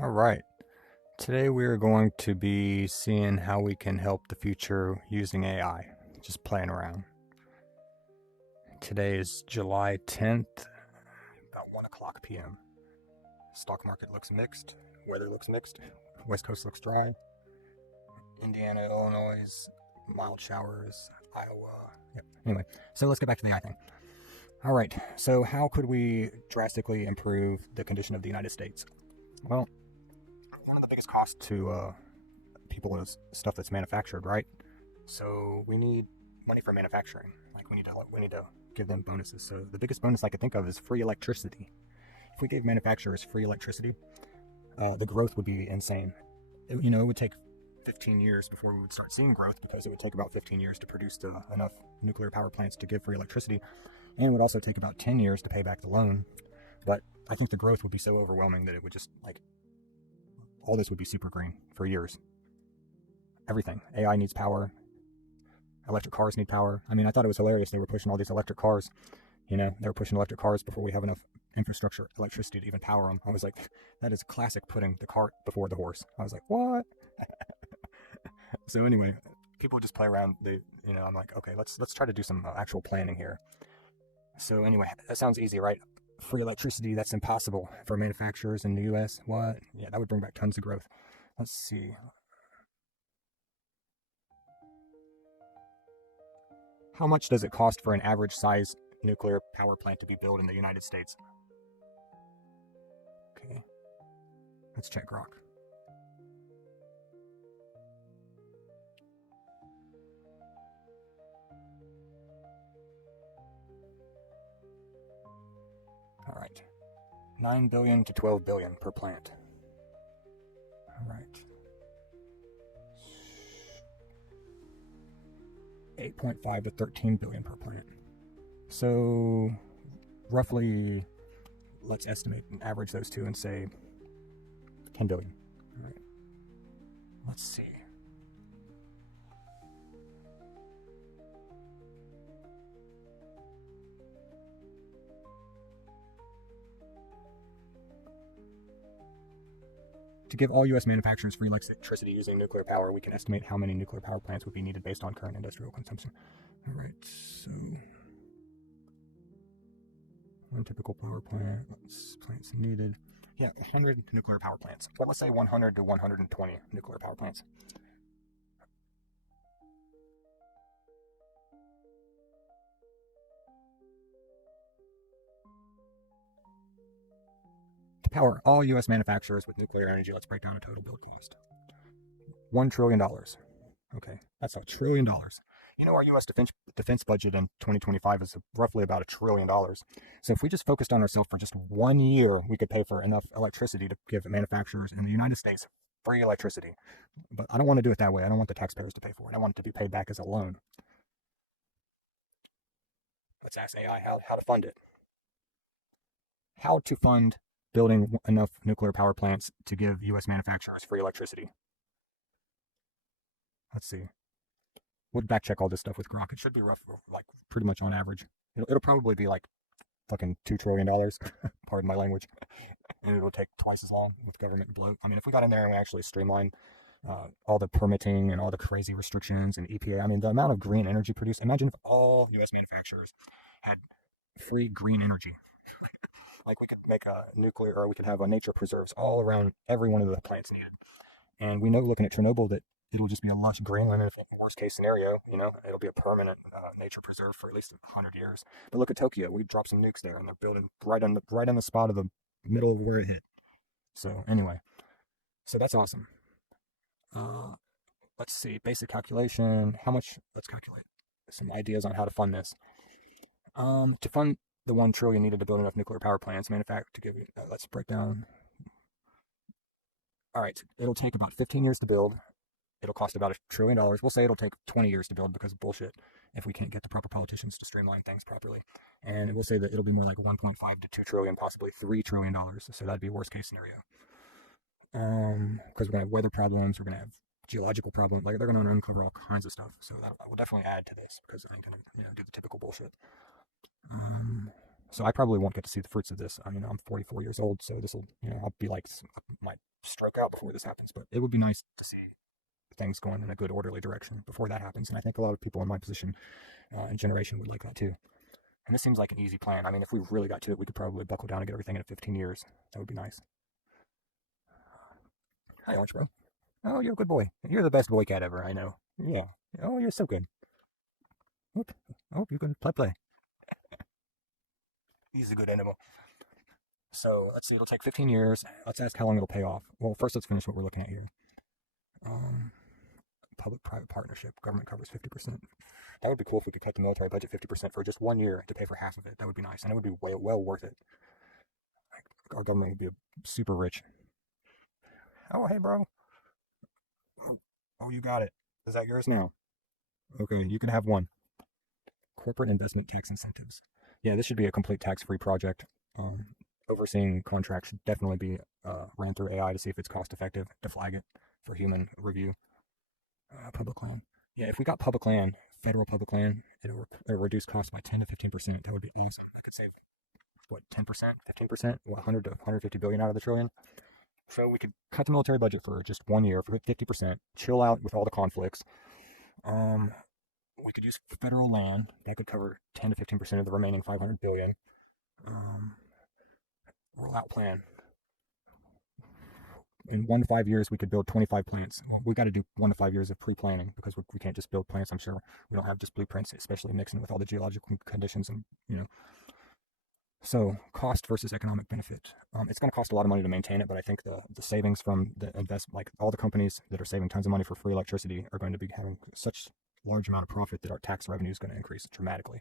All right. Today we are going to be seeing how we can help the future using AI. Just playing around. Today is July 10th, about 1 o'clock p.m. Stock market looks mixed. Weather looks mixed. West Coast looks dry. Indiana, Illinois, mild showers. Iowa. Yep. Anyway, so let's get back to the AI thing. All right. So how could we drastically improve the condition of the United States? Well, one of the biggest costs to people is stuff that's manufactured, right? So we need money for manufacturing. Like we need to give them bonuses. So the biggest bonus I could think of is free electricity. If we gave manufacturers free electricity, the growth would be insane. It would take 15 years before we would start seeing growth because it would take about 15 years to produce enough nuclear power plants to give free electricity, and it would also take about 10 years to pay back the loan. But I think the growth would be so overwhelming that it would just all this would be super green for years. Everything. AI needs power. Electric cars need power. I mean, I thought it was hilarious they were pushing all these electric cars. They were pushing electric cars before we have enough infrastructure, electricity to even power them. I was like, that is classic putting the cart before the horse. I was like, what? So anyway, people just play around. I'm like, okay, let's try to do some actual planning here. So anyway, that sounds easy, right? Free electricity, that's impossible for manufacturers in the U.S. What? Yeah, that would bring back tons of growth. Let's see. How much does it cost for an average size nuclear power plant to be built in the United States? Okay, let's check Grok. All right, 9 billion to 12 billion per plant. All right, 8.5 to 13 billion per plant. So roughly, let's estimate and average those two and say 10 billion. All right, let's see. To give all U.S. manufacturers free electricity using nuclear power, we can estimate how many nuclear power plants would be needed based on current industrial consumption. All right, so one typical power plant, plants needed. Yeah, 100 nuclear power plants. But let's say 100 to 120 nuclear power plants. To power all U.S. manufacturers with nuclear energy, let's break down a total build cost. $1 trillion. Okay, that's $1 trillion. Our U.S. defense budget in 2025 is roughly about $1 trillion. So if we just focused on ourselves for just 1 year, we could pay for enough electricity to give manufacturers in the United States free electricity. But I don't want to do it that way. I don't want the taxpayers to pay for it. I want it to be paid back as a loan. Let's ask AI how to fund it. How to fund building enough nuclear power plants to give U.S. manufacturers free electricity. Let's see. We'll back check all this stuff with Grok. It should be rough, like pretty much on average. It'll probably be like fucking $2 trillion. Pardon my language. And it'll take twice as long with government bloat. I mean, if we got in there and we actually streamlined all the permitting and all the crazy restrictions and EPA, I mean, the amount of green energy produced. Imagine if all U.S. manufacturers had free green energy. Like we could make a nuclear, or we could have a nature preserves all around every one of the plants needed. And we know, looking at Chernobyl, that it'll just be a lush greenland. If worst case scenario, it'll be a permanent nature preserve for at least 100 years. But look at Tokyo. We dropped some nukes there, and they're building right on the spot of the middle of where it hit. So anyway, so that's awesome. Uh, let's see, basic calculation. How much? Let's calculate some ideas on how to fund this. To fund the 1 trillion needed to build enough nuclear power plants, manufacture to give you. Let's break down. All right, it'll take about 15 years to build. It'll cost about $1 trillion. We'll say it'll take 20 years to build because of bullshit if we can't get the proper politicians to streamline things properly. And we'll say that it'll be more like 1.5 to 2 trillion, possibly $3 trillion. So that'd be worst case scenario. Because we're gonna have weather problems, we're gonna have geological problems. Like, they're gonna uncover all kinds of stuff. So that will definitely add to this because I ain't gonna do the typical bullshit. Um, So I probably won't get to see the fruits of this. I mean, I'm 44 years old, so this will, I'll be like, I might stroke out before this happens. But it would be nice to see things going in a good, orderly direction before that happens. And I think a lot of people in my position and generation would like that too. And this seems like an easy plan. I mean, if we really got to it, we could probably buckle down and get everything in 15 years. That would be nice. Hi, Orange Bro. Oh, you're a good boy. You're the best boy cat ever, I know. Yeah. Oh, you're so good. Oop. Oh, you can play. He's a good animal. So let's see, it'll take 15 years. Let's ask how long it'll pay off. Well, first let's finish what we're looking at here. Um, Public-private partnership. Government covers 50%. That would be cool if we could cut the military budget 50% for just 1 year to pay for half of it. That would be nice, and it would be well worth it. Our government would be super rich. Oh, hey, bro. Oh, you got it. Is that yours now? Okay, you can have one. Corporate investment tax incentives. Yeah, this should be a complete tax-free project. Overseeing contracts should definitely be ran through AI to see if it's cost-effective, to flag it for human review. Public land. Yeah, if we got public land, federal public land, it'll reduce costs by 10 to 15%. That would be awesome. I could save, what, 10%, 15%, 100 to 150 billion out of the trillion. So we could cut the military budget for just 1 year for 50%, chill out with all the conflicts. We could use federal land. That could cover 10 to 15% of the remaining 500 billion. Rollout plan. In 1 to 5 years, we could build 25 plants. We got to do 1 to 5 years of pre-planning because we can't just build plants. I'm sure we don't have just blueprints, especially mixing with all the geological conditions and So cost versus economic benefit. It's going to cost a lot of money to maintain it, but I think the savings from the like all the companies that are saving tons of money for free electricity are going to be having such large amount of profit that our tax revenue is going to increase dramatically.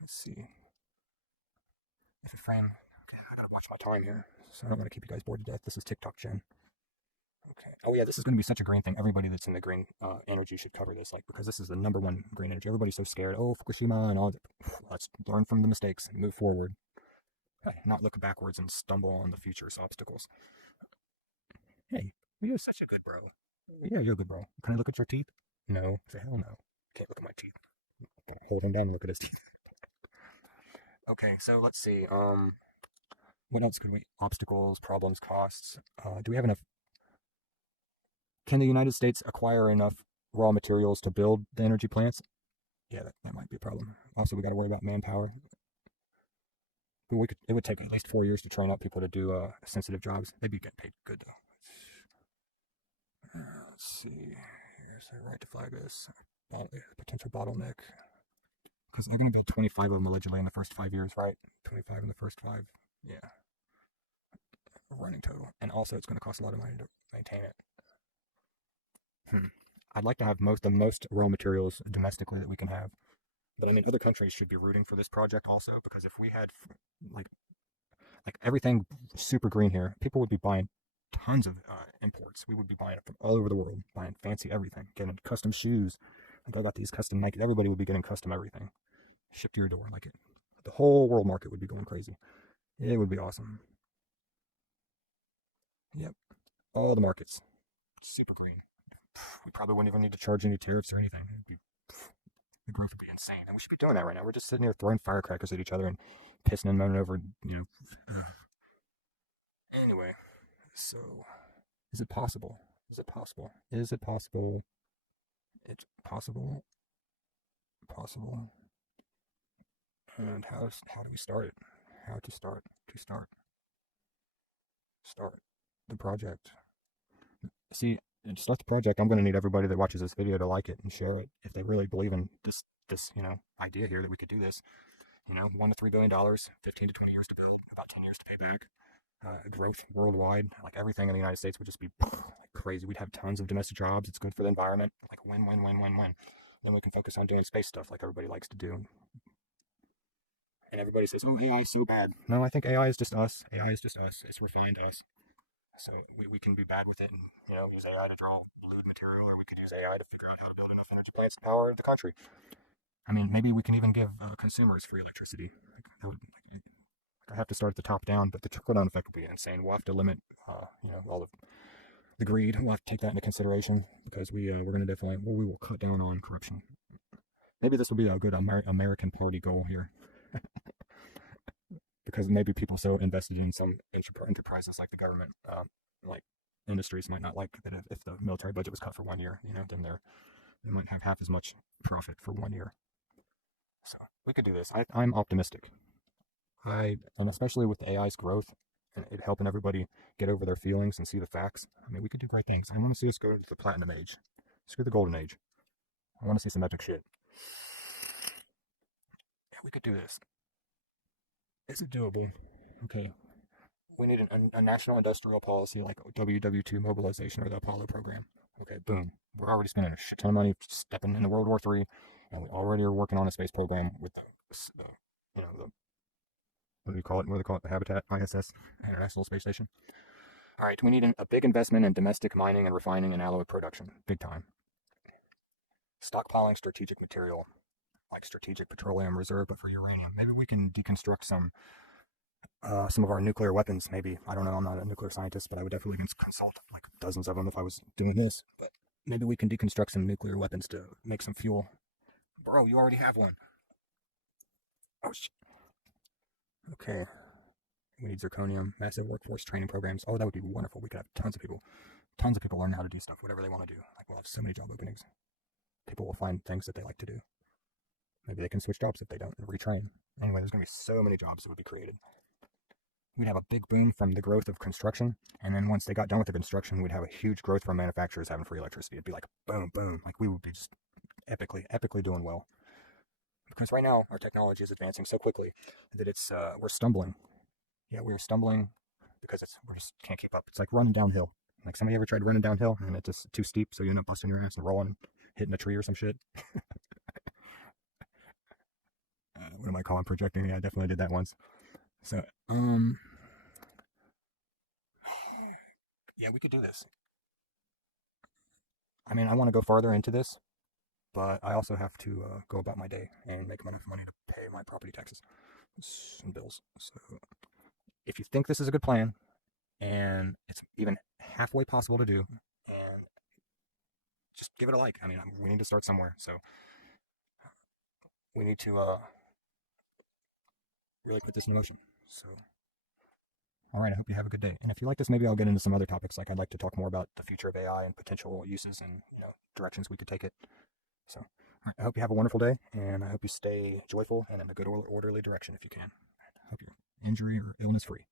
Let's see. If a frame. Okay, I gotta watch my time here, so I don't want to keep you guys bored to death. This is TikTok Gen. Okay. Oh yeah, this is going to be such a green thing. Everybody that's in the green energy should cover this, like because this is the #1 green energy. Everybody's so scared. Oh, Fukushima and all that. Let's learn from the mistakes and move forward. Not look backwards and stumble on the future's obstacles. Hey, you're such a good bro. Yeah, you're a good bro. Can I look at your teeth? No. Say hell no. Can't look at my teeth. Hold him down and look at his teeth. Okay, so let's see. What else could we? Obstacles, problems, costs. Do we have enough? Can the United States acquire enough raw materials to build the energy plants? Yeah, that might be a problem. Also, we got to worry about manpower. It would take at least 4 years to train up people to do sensitive jobs. They'd be getting paid good though. Let's see. Here's the right to flag this potential bottleneck because they're going to build 25 of them allegedly in the first 5 years, right? 25 in the first 5. Yeah. Running total, and also it's going to cost a lot of money to maintain it. I'd like to have the most raw materials domestically that we can have. But I mean, other countries should be rooting for this project also, because if we had like everything super green here, people would be buying tons of imports. We would be buying it from all over the world, buying fancy everything, getting custom shoes. I got these custom Nike. Everybody would be getting custom everything shipped to your door. Like the whole world market would be going crazy. It would be awesome. Yep, all the markets, super green. We probably wouldn't even need to charge any tariffs or anything. The growth would be insane. And we should be doing that right now. We're just sitting here throwing firecrackers at each other and pissing and moaning over, Anyway, so is it possible? Is it possible? Is it possible? It's possible. Possible. And how do we start it? How to start? Start the project. See, start the project. I'm going to need everybody that watches this video to like it and share it if they really believe in this idea here that we could do this. $1 to $3 billion, 15 to 20 years to build, about 10 years to pay back. Growth worldwide, like everything in the United States would just be like crazy. We'd have tons of domestic jobs. It's good for the environment. Like win. Then we can focus on doing space stuff like everybody likes to do. And everybody says, oh, AI is so bad. No, I think AI is just us. AI is just us. It's refined us. So we can be bad with it and use AI to draw fluid material, or we could use AI to figure out how to build enough energy plants to power the country. I mean, maybe we can even give consumers free electricity. I have to start at the top down, but the trickle-down effect will be insane. We'll have to limit, all of the greed. We'll have to take that into consideration because we're going to we will cut down on corruption. Maybe this will be a good American Party goal here. because maybe people so invested in some enterprises like the government, like industries might not like that if the military budget was cut for 1 year, then they might have half as much profit for 1 year. So we could do this. I'm optimistic. And especially with AI's growth and it helping everybody get over their feelings and see the facts. I mean, we could do great things. I want to see us go to the platinum age. Screw the golden age. I want to see some epic shit. Yeah, we could do this. Is it doable? Okay. We need a national industrial policy like WW2 mobilization or the Apollo program. Okay, boom. We're already spending a shit ton of money stepping into World War III, and we already are working on a space program with the what do you call it? What do they call it? The Habitat ISS, International Space Station. All right, we need a big investment in domestic mining and refining and alloy production, big time. Stockpiling strategic material, like strategic petroleum reserve, but for uranium. Maybe we can deconstruct some of our nuclear weapons. Maybe, I don't know, I'm not a nuclear scientist, but I would definitely consult like dozens of them if I was doing this. But maybe we can deconstruct some nuclear weapons to make some fuel. Bro, you already have one. Oh shit. Okay. We need zirconium, massive workforce training programs. Oh, that would be wonderful. We could have tons of people learn how to do stuff, whatever they want to do. Like, we'll have so many job openings. People will find things that they like to do. Maybe they can switch jobs if they don't retrain. Anyway, there's going to be so many jobs that would be created. We'd have a big boom from the growth of construction, and then once they got done with the construction, we'd have a huge growth from manufacturers having free electricity. It'd be like boom, boom. Like, we would be just epically doing well. Because right now, our technology is advancing so quickly that we're stumbling. Yeah, we're stumbling because we just can't keep up. It's like running downhill. Like, somebody ever tried running downhill and it's just too steep, so you end up busting your ass and rolling, hitting a tree or some shit. What am I calling projecting? Yeah, I definitely did that once. So, yeah, we could do this. I mean, I want to go farther into this, but I also have to go about my day and make enough money to pay my property taxes and bills. So, if you think this is a good plan and it's even halfway possible to do, and just give it a like. I mean, we need to start somewhere, so we need to really put this in motion. So, all right, I hope you have a good day. And if you like this, maybe I'll get into some other topics. Like, I'd like to talk more about the future of AI and potential uses and directions we could take it. So, I hope you have a wonderful day, and I hope you stay joyful and in a good orderly direction if you can. I hope you're injury or illness free.